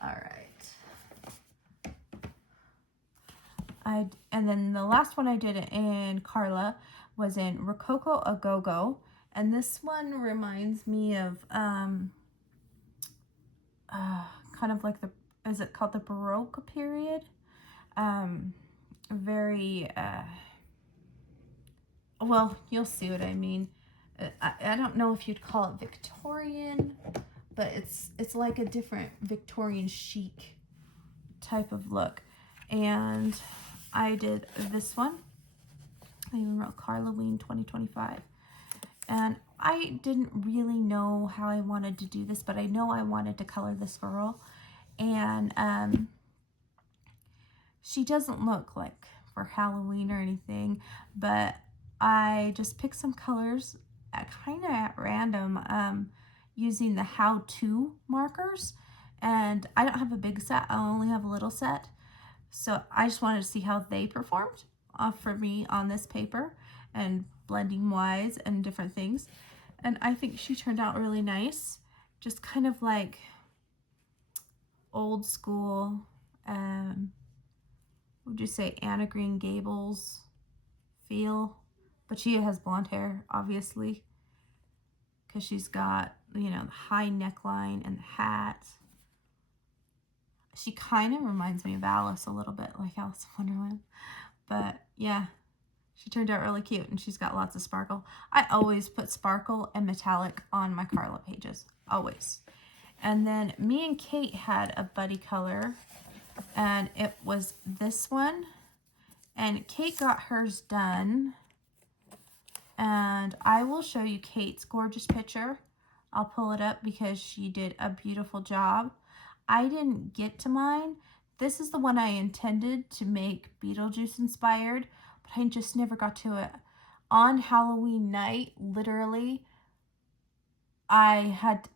All right. And then the last one I did in Carla was in Rococo A Go-Go. And this one reminds me of kind of like is it called the Baroque period? Very, well, you'll see what I mean. I don't know if you'd call it Victorian, but it's like a different Victorian chic type of look. And I did this one. I even wrote Carloween 2025. And I didn't really know how I wanted to do this, but I know I wanted to color this girl. And she doesn't look like for Halloween or anything, but I just picked some colors kind of at random using the how-to markers. And I don't have a big set, I only have a little set. So I just wanted to see how they performed for me on this paper and blending wise and different things. And I think she turned out really nice. Just kind of like old school, would you say Anna Green Gables feel? But she has blonde hair, obviously, because she's got, you know, the high neckline and the hat. She kind of reminds me of Alice a little bit, like Alice in Wonderland. But yeah, she turned out really cute, and she's got lots of sparkle. I always put sparkle and metallic on my Carla pages, always. And then me and Kate had a buddy color, and it was this one. And Kate got hers done. And I will show you Kate's gorgeous picture. I'll pull it up because she did a beautiful job. I didn't get to mine. This is the one I intended to make Beetlejuice inspired, but I just never got to it. On Halloween night, literally, I had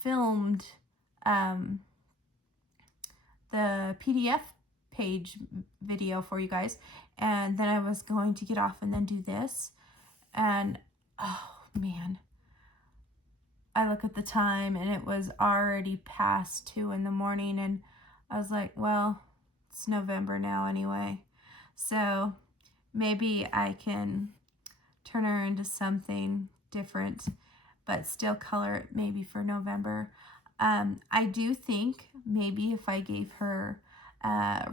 filmed the PDF page video for you guys, and then I was going to get off and then do this. And oh man, I look at the time and it was already past 2 in the morning, and I was like, well, it's November now anyway, so maybe I can turn her into something different but still color it maybe for November. I do think maybe if I gave her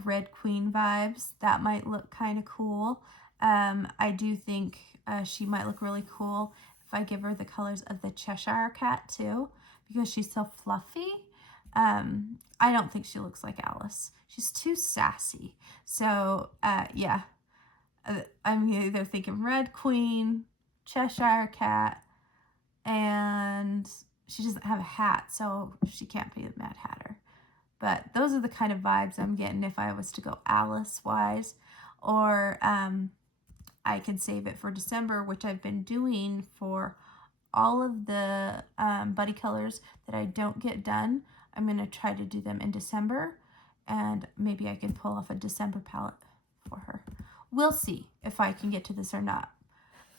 Red Queen vibes, that might look kind of cool. I do think she might look really cool if I give her the colors of the Cheshire Cat too, because she's so fluffy. I don't think she looks like Alice. She's too sassy. So yeah, I'm either thinking Red Queen, Cheshire Cat, and she doesn't have a hat, so she can't be the Mad Hatter. But those are the kind of vibes I'm getting if I was to go Alice-wise. Or I can save it for December, which I've been doing for all of the buddy colors that I don't get done. I'm going to try to do them in December, and maybe I can pull off a December palette for her. We'll see if I can get to this or not.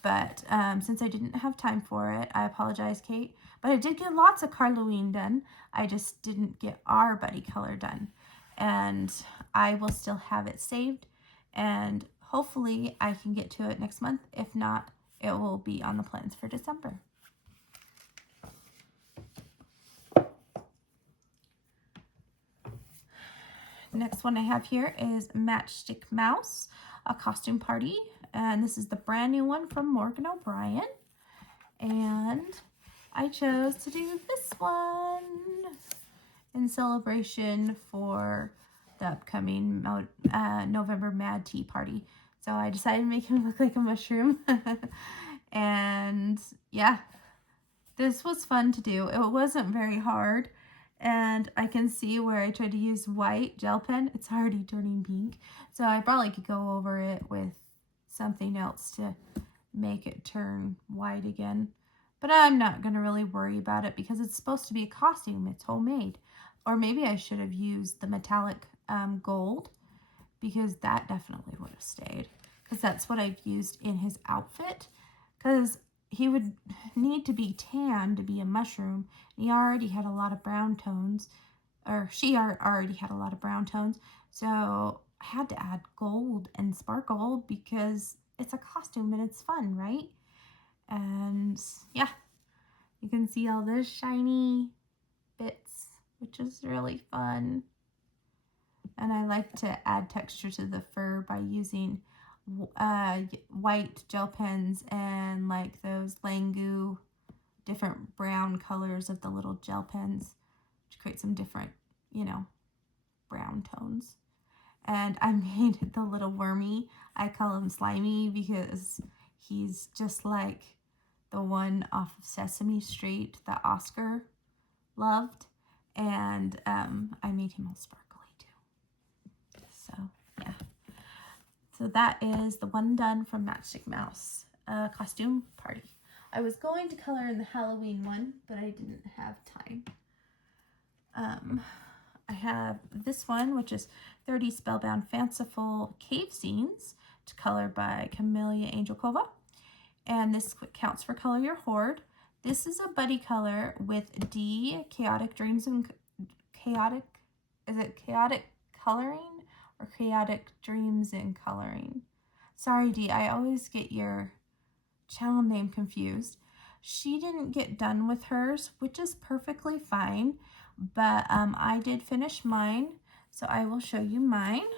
But since I didn't have time for it, I apologize, Kate. But I did get lots of Carloween done. I just didn't get our buddy color done. And I will still have it saved. And hopefully I can get to it next month. If not, it will be on the plans for December. Next one I have here is Matchstick Mouse, a costume party. And this is the brand new one from Morgan O'Brien. And I chose to do this one in celebration for the upcoming November Mad Tea Party. So I decided to make him look like a mushroom. And yeah, this was fun to do. It wasn't very hard. And I can see where I tried to use white gel pen. It's already turning pink. So I probably could go over it with something else to make it turn white again. But I'm not going to really worry about it because it's supposed to be a costume. It's homemade. Or maybe I should have used the metallic gold, because that definitely would have stayed. Because that's what I've used in his outfit. Because he would need to be tan to be a mushroom. He already had a lot of brown tones. Or she already had a lot of brown tones. So I had to add gold and sparkle because it's a costume and it's fun, right? And yeah, you can see all those shiny bits, which is really fun. And I like to add texture to the fur by using white gel pens and like those Langu different brown colors of the little gel pens to create some different, you know, brown tones. And I made the little wormy. I call him Slimy because he's just like the one off of Sesame Street that Oscar loved. And I made him all sparkly too. So yeah. So that is the one done from Matchstick Mouse costume party. I was going to color in the Halloween one, but I didn't have time. I have this one, which is 30 Spellbound Fanciful Cave Scenes to color by Camellia Angelkova. And this counts for Color Your Horde. This is a buddy color with D, Chaotic Dreams and Chaotic, is it Chaotic Coloring or Chaotic Dreams and Coloring? Sorry, D, I always get your channel name confused. She didn't get done with hers, which is perfectly fine, but I did finish mine, so I will show you mine.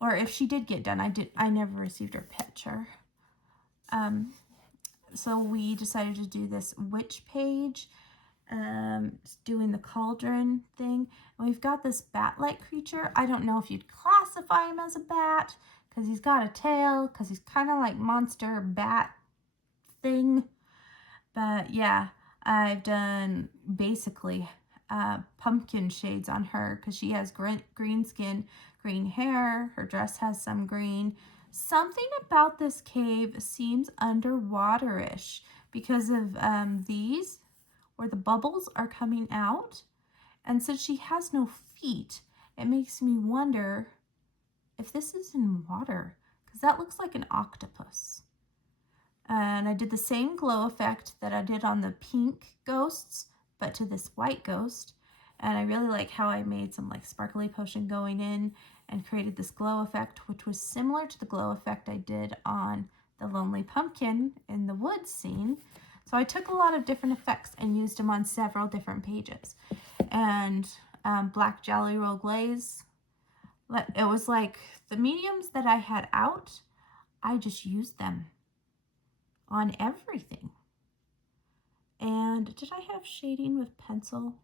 Or if she did get done, I never received her picture. So we decided to do this witch page, doing the cauldron thing. And we've got this bat-like creature. I don't know if you'd classify him as a bat, because he's got a tail, because he's kind of like monster bat thing. But yeah, I've done basically pumpkin shades on her because she has green skin, green hair. Her dress has some green. Something about this cave seems underwater-ish because of these, where the bubbles are coming out. And since she has no feet, it makes me wonder if this is in water, because that looks like an octopus. And I did the same glow effect that I did on the pink ghosts, but to this white ghost. And I really like how I made some like sparkly potion going in and created this glow effect, which was similar to the glow effect I did on the Lonely Pumpkin in the woods scene. So I took a lot of different effects and used them on several different pages. And Black Jelly Roll Glaze, it was like the mediums that I had out, I just used them on everything. And did I have shading with pencil?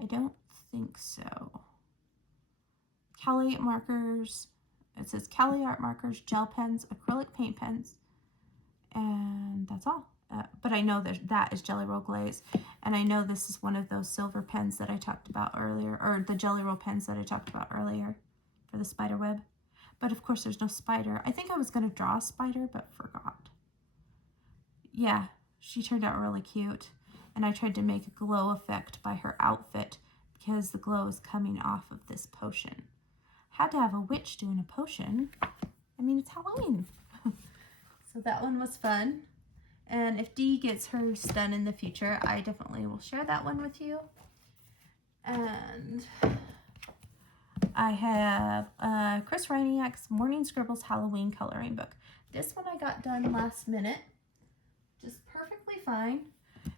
I don't think so. Cali markers, it says Cali art markers, gel pens, acrylic paint pens, and that's all. But I know that is Jelly Roll Glaze, and I know this is one of those silver pens that I talked about earlier, or the Jelly Roll pens that I talked about earlier for the spider web. But of course there's no spider. I think I was going to draw a spider, but forgot. Yeah, she turned out really cute. And I tried to make a glow effect by her outfit because the glow is coming off of this potion. Had to have a witch doing a potion. I mean, it's Halloween. So that one was fun. And if Dee gets hers done in the future, I definitely will share that one with you. And I have Chris Reiniak's Morning Scribbles Halloween coloring book. This one I got done last minute. Just perfectly fine.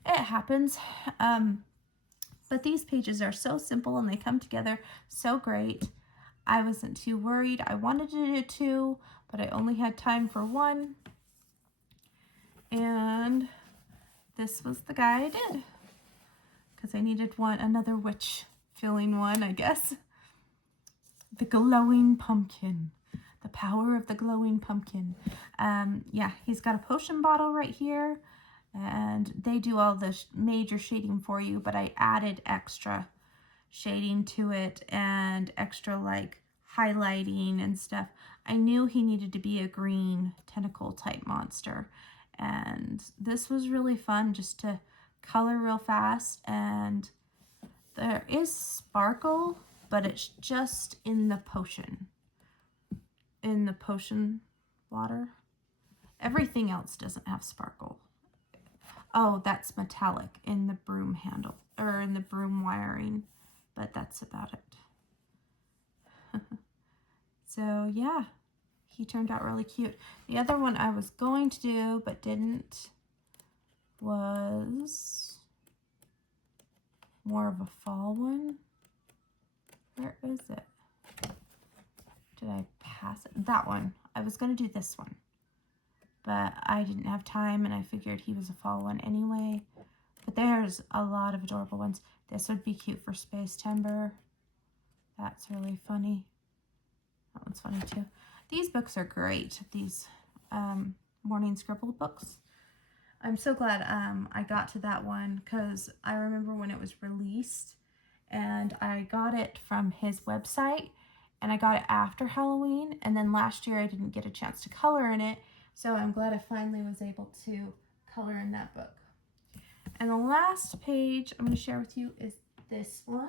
It happens. But these pages are so simple and they come together so great. I wasn't too worried. I wanted to do two, but I only had time for one. And this was the guy I did, because I needed another witch feeling one, I guess. The glowing pumpkin. The power of the glowing pumpkin. Yeah, he's got a potion bottle right here. And they do all the major shading for you, but I added extra shading to it and extra like highlighting and stuff. I knew he needed to be a green tentacle type monster. And this was really fun just to color real fast. And there is sparkle, but it's just in the potion. In the potion water. Everything else doesn't have sparkle. Oh, that's metallic in the broom handle, or in the broom wiring, but that's about it. So yeah, he turned out really cute. The other one I was going to do but didn't was more of a fall one. Where is it? Did I pass it? That one. I was going to do this one, but I didn't have time, and I figured he was a fall one anyway. But there's a lot of adorable ones. This would be cute for Space Timber. That's really funny. That one's funny too. These books are great. These morning scribble books. I'm so glad I got to that one, because I remember when it was released, and I got it from his website, and I got it after Halloween, and then last year I didn't get a chance to color in it, so I'm glad I finally was able to color in that book. And the last page I'm going to share with you is this one.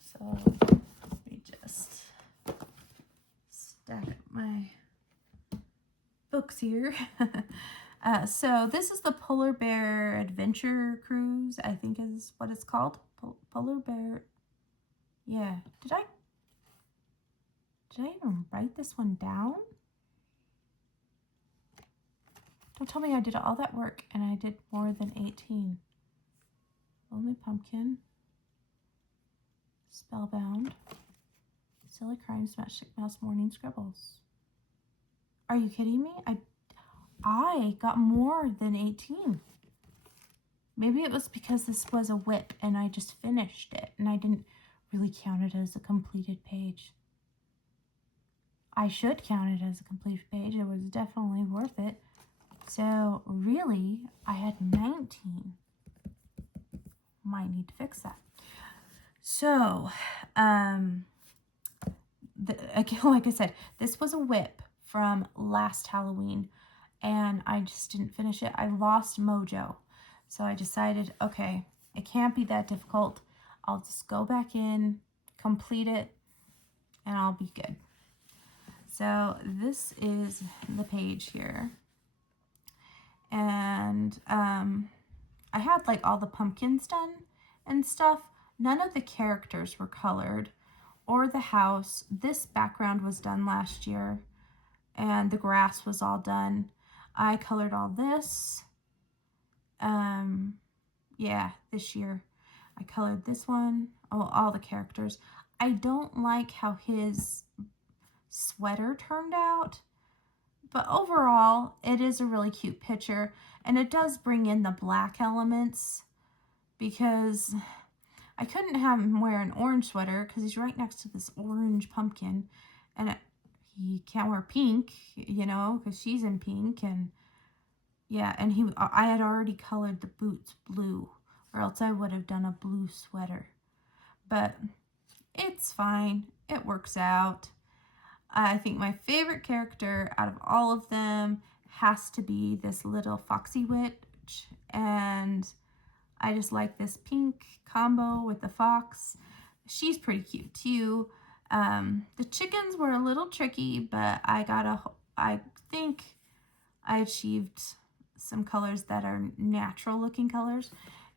So let me just stack up my books here. So this is the Polar Bear Adventure Cruise, I think is what it's called. Polar Bear. Yeah. Did I even write this one down? Don't tell me I did all that work and I did more than 18. Lonely Pumpkin. Spellbound. Silly Crimes, Matchstick Mouse, Morning Scribbles. Are you kidding me? I got more than 18. Maybe it was because this was a whip and I just finished it and I didn't really count it as a completed page. I should count it as a completed page. It was definitely worth it. So really, I had 19. Might need to fix that. So, again, like I said, this was a whip from last Halloween, and I just didn't finish it. I lost mojo. So I decided, okay, it can't be that difficult. I'll just go back in, complete it, and I'll be good. So this is the page here. And I had like all the pumpkins done and stuff. None of the characters were colored or the house. This background was done last year and the grass was all done. I colored all this. Yeah, this year. I colored this one. Oh, all the characters. I don't like how his sweater turned out. But overall, it is a really cute picture, and it does bring in the black elements, because I couldn't have him wear an orange sweater because he's right next to this orange pumpkin, and he can't wear pink, you know, because she's in pink, and yeah, and I had already colored the boots blue, or else I would have done a blue sweater, but it's fine, it works out. I think my favorite character out of all of them has to be this little foxy witch, and I just like this pink combo with the fox. She's pretty cute too. The chickens were a little tricky, but I think I achieved some colors that are natural looking colors,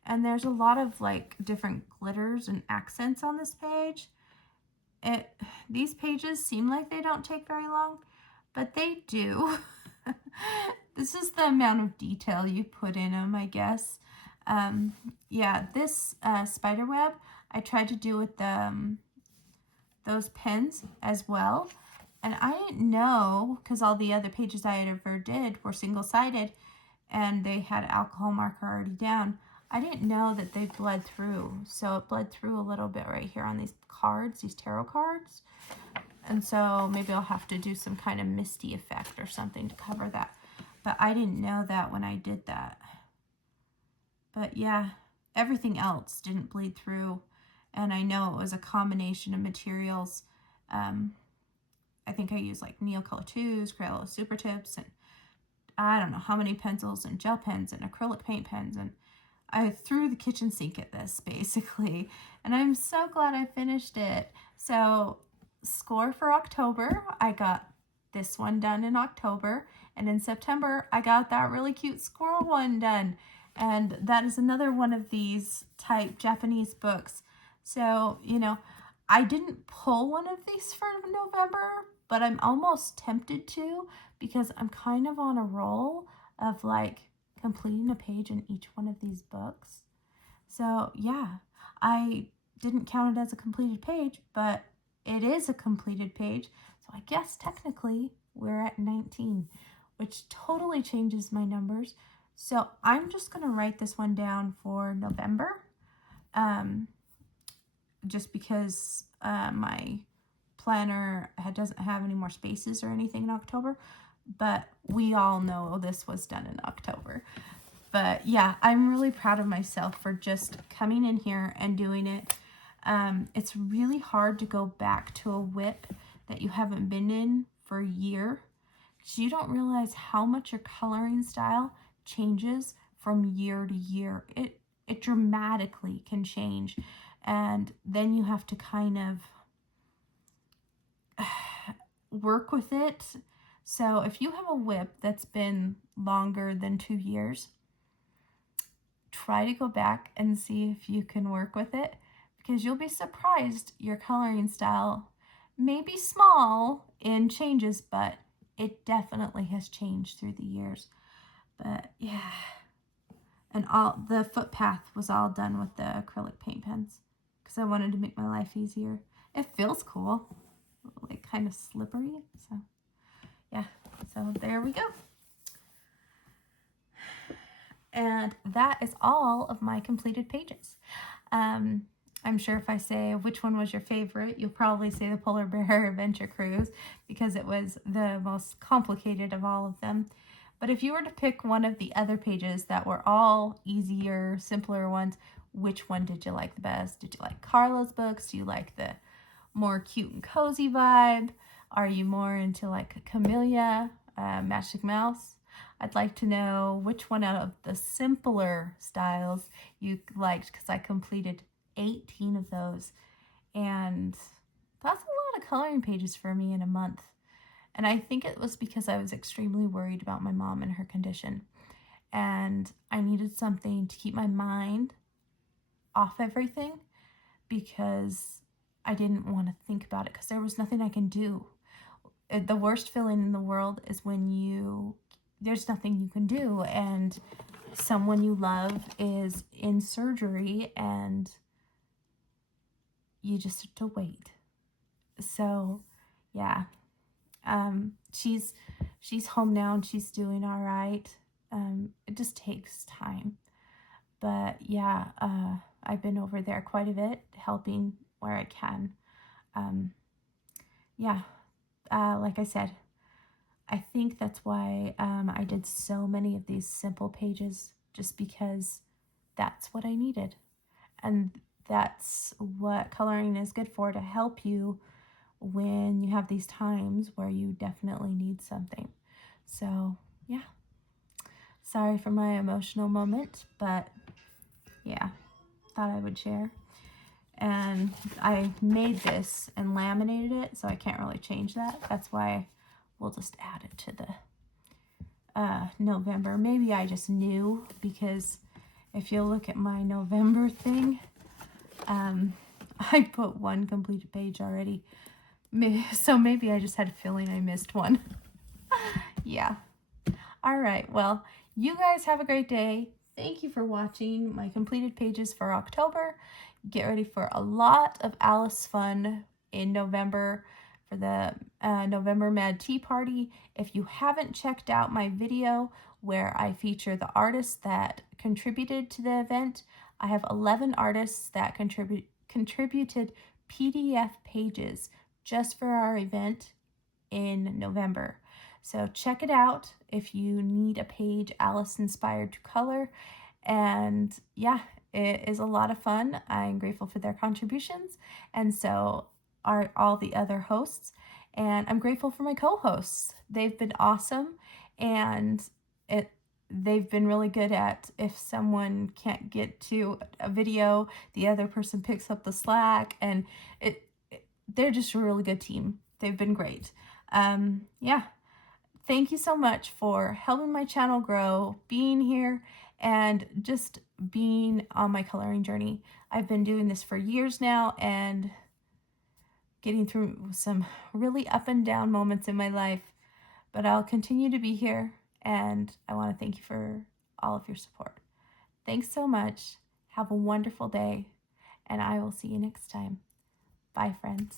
and there's a lot of like different glitters and accents on this page. These pages seem like they don't take very long, but they do. This is the amount of detail you put in them, I guess. Yeah, this spider web I tried to do with those pens as well. And I didn't know, because all the other pages I had ever did were single-sided, and they had alcohol marker already down. I didn't know that they bled through, so it bled through a little bit right here on these cards, these tarot cards. And so maybe I'll have to do some kind of misty effect or something to cover that. But I didn't know that when I did that. But yeah, everything else didn't bleed through. And I know it was a combination of materials. I think I used like Neocolor 2s, Crayola Super Tips, and I don't know how many pencils and gel pens and acrylic paint pens, and I threw the kitchen sink at this basically, and I'm so glad I finished it. So score for October, I got this one done in October, and in September I got that really cute squirrel one done, and that is another one of these type Japanese books. So, you know, I didn't pull one of these for November, but I'm almost tempted to, because I'm kind of on a roll of like completing a page in each one of these books. So yeah, I didn't count it as a completed page, but it is a completed page. So I guess technically we're at 19, which totally changes my numbers. So I'm just going to write this one down for November, just because my planner doesn't have any more spaces or anything in October. But we all know this was done in October. But yeah, I'm really proud of myself for just coming in here and doing it. It's really hard to go back to a WIP that you haven't been in for a year, because you don't realize how much your coloring style changes from year to year. It dramatically can change, and then you have to kind of work with it. So if you have a WIP that's been longer than 2 years, try to go back and see if you can work with it, because you'll be surprised. Your coloring style may be small in changes, but it definitely has changed through the years. But yeah, and all the footpath was all done with the acrylic paint pens because I wanted to make my life easier. It feels cool, like kind of slippery. So yeah, so there we go. And that is all of my completed pages. I'm sure if I say which one was your favorite, you'll probably say the Polar Bear Adventure Cruise, because it was the most complicated of all of them. But if you were to pick one of the other pages that were all easier, simpler ones, which one did you like the best? Did you like Carla's books? Do you like the more cute and cozy vibe? Are you more into like Camellia, Magic Mouse? I'd like to know which one out of the simpler styles you liked, because I completed 18 of those, and that's a lot of coloring pages for me in a month. And I think it was because I was extremely worried about my mom and her condition, and I needed something to keep my mind off everything, because I didn't want to think about it, because there was nothing I can do. The worst feeling in the world is when there's nothing you can do, and someone you love is in surgery and you just have to wait. So yeah, she's home now and she's doing all right. It just takes time, but yeah, I've been over there quite a bit, helping where I can. Yeah, like I said, I think that's why I did so many of these simple pages, just because that's what I needed. And that's what coloring is good for, to help you when you have these times where you definitely need something. So yeah, sorry for my emotional moment, but yeah, thought I would share. And I made this and laminated it, so I can't really change that. That's why we'll just add it to the November. Maybe I just knew, because if you look at my November thing, I put one completed page already. So maybe I just had a feeling I missed one. Yeah. All right. Well, you guys have a great day. Thank you for watching my completed pages for October. Get ready for a lot of Alice fun in November for the November Mad Tea Party. If you haven't checked out my video where I feature the artists that contributed to the event, I have 11 artists that contributed PDF pages just for our event in November. So check it out if you need a page Alice inspired to color. And yeah, it is a lot of fun. I'm grateful for their contributions, and so are all the other hosts. And I'm grateful for my co-hosts. They've been awesome, and they've been really good at, if someone can't get to a video, the other person picks up the slack, and they're just a really good team. They've been great. Yeah. Thank you so much for helping my channel grow, being here, and just being on my coloring journey. I've been doing this for years now, and getting through some really up and down moments in my life, but I'll continue to be here, and I want to thank you for all of your support. Thanks so much. Have a wonderful day, and I will see you next time. Bye, friends.